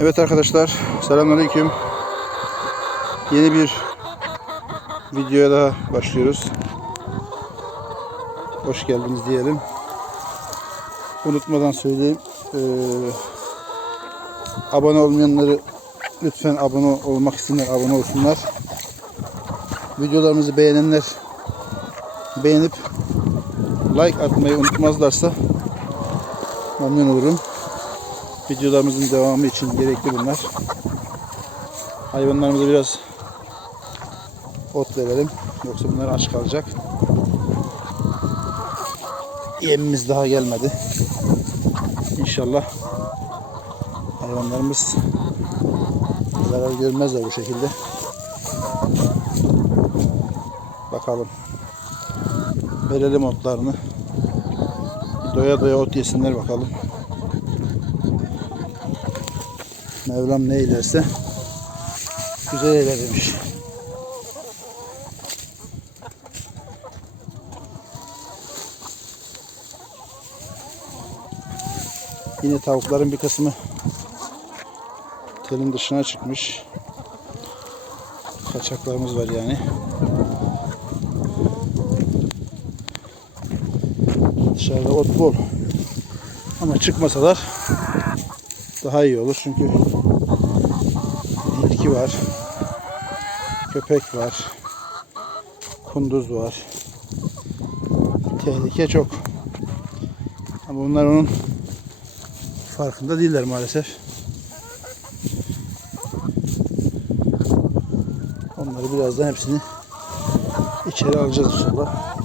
Evet arkadaşlar, selamünaleyküm. Yeni bir videoya daha başlıyoruz. Hoş geldiniz diyelim. Unutmadan söyleyeyim. eee, abone olmayanları lütfen abone olmak isteyenler abone olsunlar. Videolarımızı beğenenler beğenip like atmayı unutmazlarsa memnun olurum. Videolarımızın devamı için gerekli bunlar. Hayvanlarımıza biraz ot verelim. Yoksa bunlar aç kalacak. Yemimiz daha gelmedi. İnşallah hayvanlarımız zarar görmezler bu şekilde. Bakalım. Verelim otlarını. Doya doya ot yesinler bakalım. Mevlam ne eylerse güzel eyler demiş. Yine tavukların bir kısmı telin dışına çıkmış. Kaçaklarımız var yani. Dışarıda ot bol. Ama çıkmasalar daha iyi olur çünkü tilki var, köpek var, kunduz var. Tehlike çok. Ama bunlar onun farkında değiller maalesef. Onları birazdan hepsini içeri alacağız inşallah.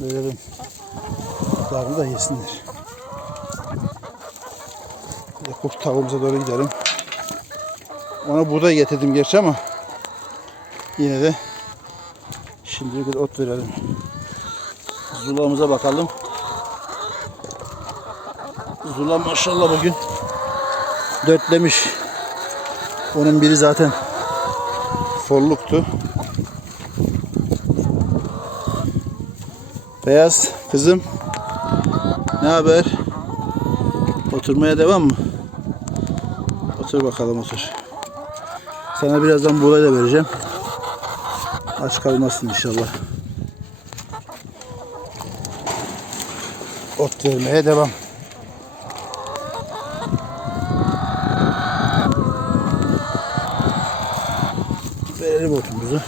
Verelim. Otlarını da yesinler. Kurt tavuğumuza doğru gidelim. Ona buğday getirdim gerçi ama yine de şimdilik bir ot verelim. Zulamıza bakalım. Zula maşallah bugün dörtlemiş. Onun biri zaten folluktu. Beyaz kızım ne haber? Oturmaya devam mı? Otur bakalım otur. Sana birazdan buğday da vereceğim. Aç kalmazsın inşallah. Ot vermeye devam. Verelim otumuzu.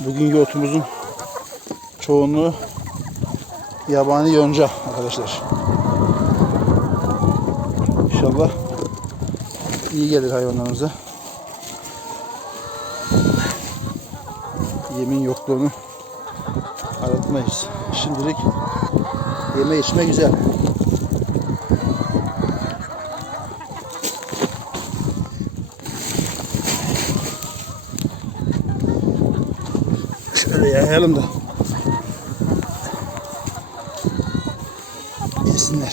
Bugünkü otumuzun çoğunluğu yabani yonca arkadaşlar. İnşallah iyi gelir hayvanlarımıza. Yemin yokluğunu aratmayız. Şimdilik yeme içme güzel. Şöyle yayalım da yesinler.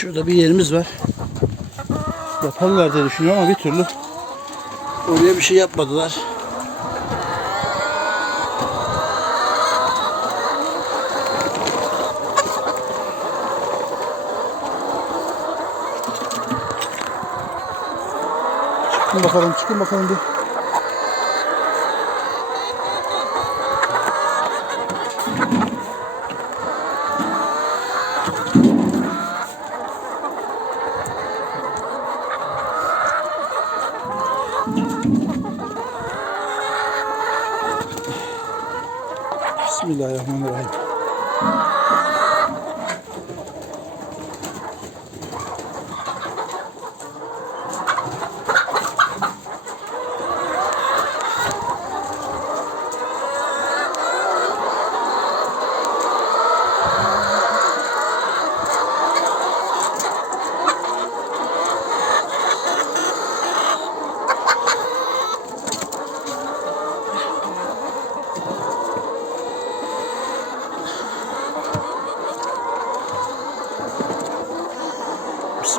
Şurada bir yerimiz var. Yaparlar diye düşünüyorum ama bir türlü oraya bir şey yapmadılar. Çıkın bakalım, çıkın bakalım bir. Bismillahirrahmanirrahim.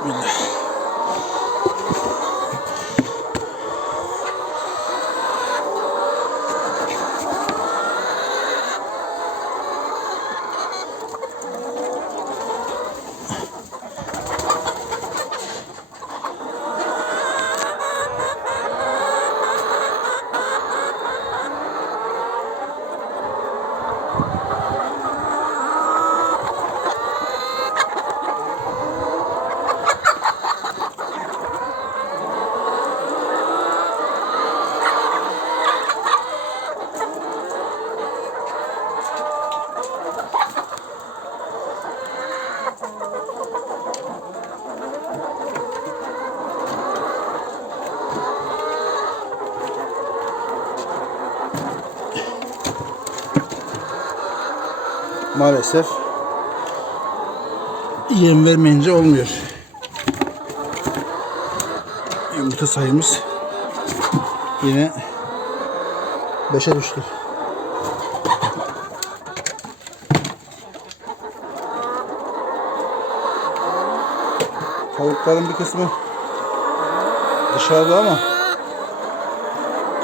Bismillah. Maalesef yem vermeyince olmuyor. Yumurta sayımız yine 5'e düştü. Tavukların bir kısmı dışarıda ama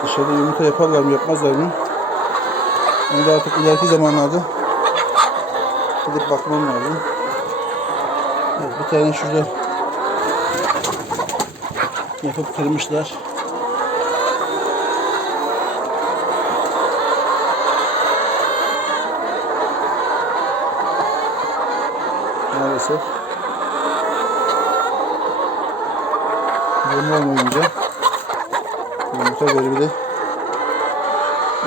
dışarıda yumurta yaparlar mı yapmazlar mı? Onu da artık ileriki zamanlarda gidip bakmam lazım. Evet, bir tane şurada yapıp kırmışlar. Maalesef yem olmayınca yumurta veribi de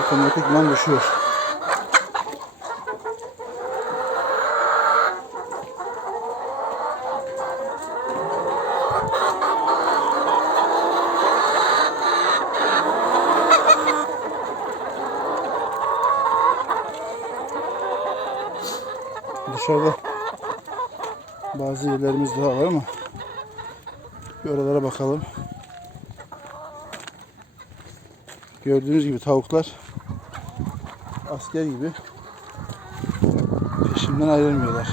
otomatikman düşüyor. Dışarıda bazı yerlerimiz daha var ama bir oralara bakalım. Gördüğünüz gibi tavuklar asker gibi peşimden ayrılmıyorlar.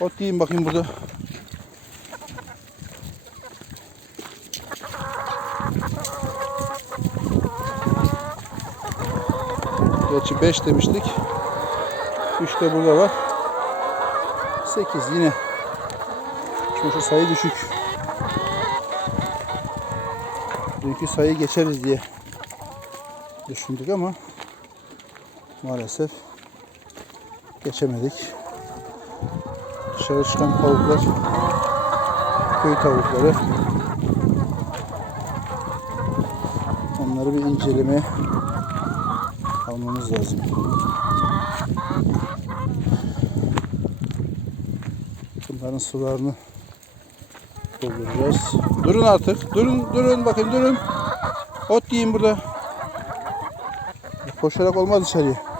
Ot yiyeyim bakayım burada. Gerçi 5 demiştik. 3 de burada var. 8 yine. Çünkü sayı düşük. Dünkü sayı geçeriz diye düşündük ama maalesef geçemedik. Dışarı çıkan tavuklar köy tavukları. Onları bir incelemeye almamız lazım. Bunların sularını dolduracağız. Durun artık. Durun, durun bakın durun. Ot yiyin burada. Koşarak olmaz dışarıya.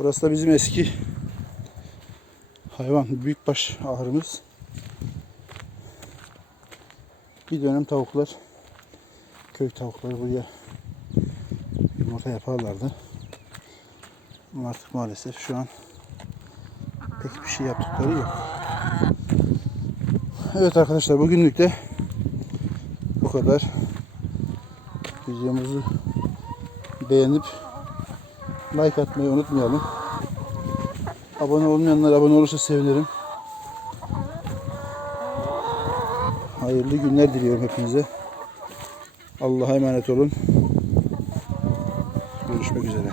Burası da bizim eski hayvan büyükbaş ahırımız. Bir dönem tavuklar köy tavukları buraya yumurta yaparlardı. Artık maalesef şu an pek bir şey yaptıkları yok. Evet arkadaşlar bugünlük de bu kadar. Videomuzu beğenip like atmayı unutmayalım. Abone olmayanlar abone olursa sevinirim. Hayırlı günler diliyorum hepinize. Allah'a emanet olun. Görüşmek üzere.